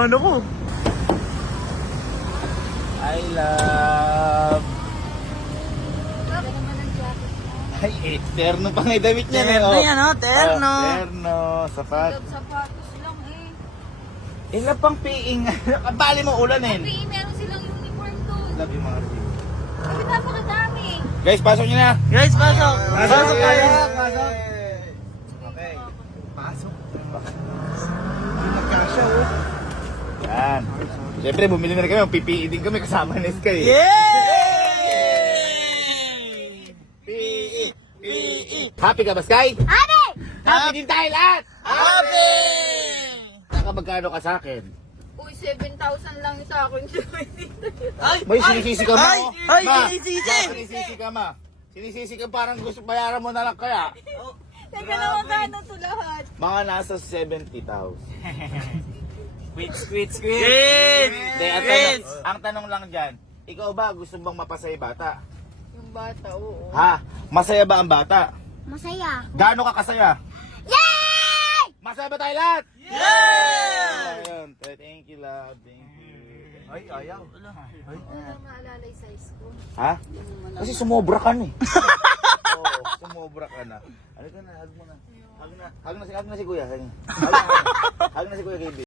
kinakabahan ako. I love... Ganda naman ang jacket mo. Ay, terno pa nga yung damit niya. Terno yan, oh, terno. Terno, sapat. Love sapatos lang eh. Ilan pang piing. Bali mo ulan eh. Sabi, meron silang uniform doon. Love you mga review. Sabi, napakadami. Guys, pasok nyo na. Guys, pasok. Pasok kayo. Pasok. Okay. Pasok. Magkasya oh. Yan. Siyempre, bumili na rin kami. PPE din kami kasama ni Sky. Yay! PE! PE! Happy ka ba, Sky? Ate! Happy din tayo lahat! Happy! Nakamagkano ka sa akin? Uy, 7,000 lang sa akin. Ay! May sinisisi ka mo. Ay! Ay! Ma, Sinisisi! ma, sinisisi ka ma. Sinisisi ka parang gusto bayaran mo na lang kaya. Teka na magkano to lahat. Mga nasa 70,000. Squid! Hindi, ang tanong lang dyan, ikaw ba gusto bang mapasaya bata? Yung bata, oo. Ha? Masaya ba ang bata? Masaya. Gaano ka kasaya? Yay! Masaya ba tayo lahat? Yeah! Ayun. Thank you, love. Thank you. Ay, ayaw. Ano na maalala yung size ko? Ha? Kasi sumobra ka na eh. Oo, sumobra ka na. Ano ka na? Hug mo na. Hug na si Kuya. Hug na si Kuya, KB.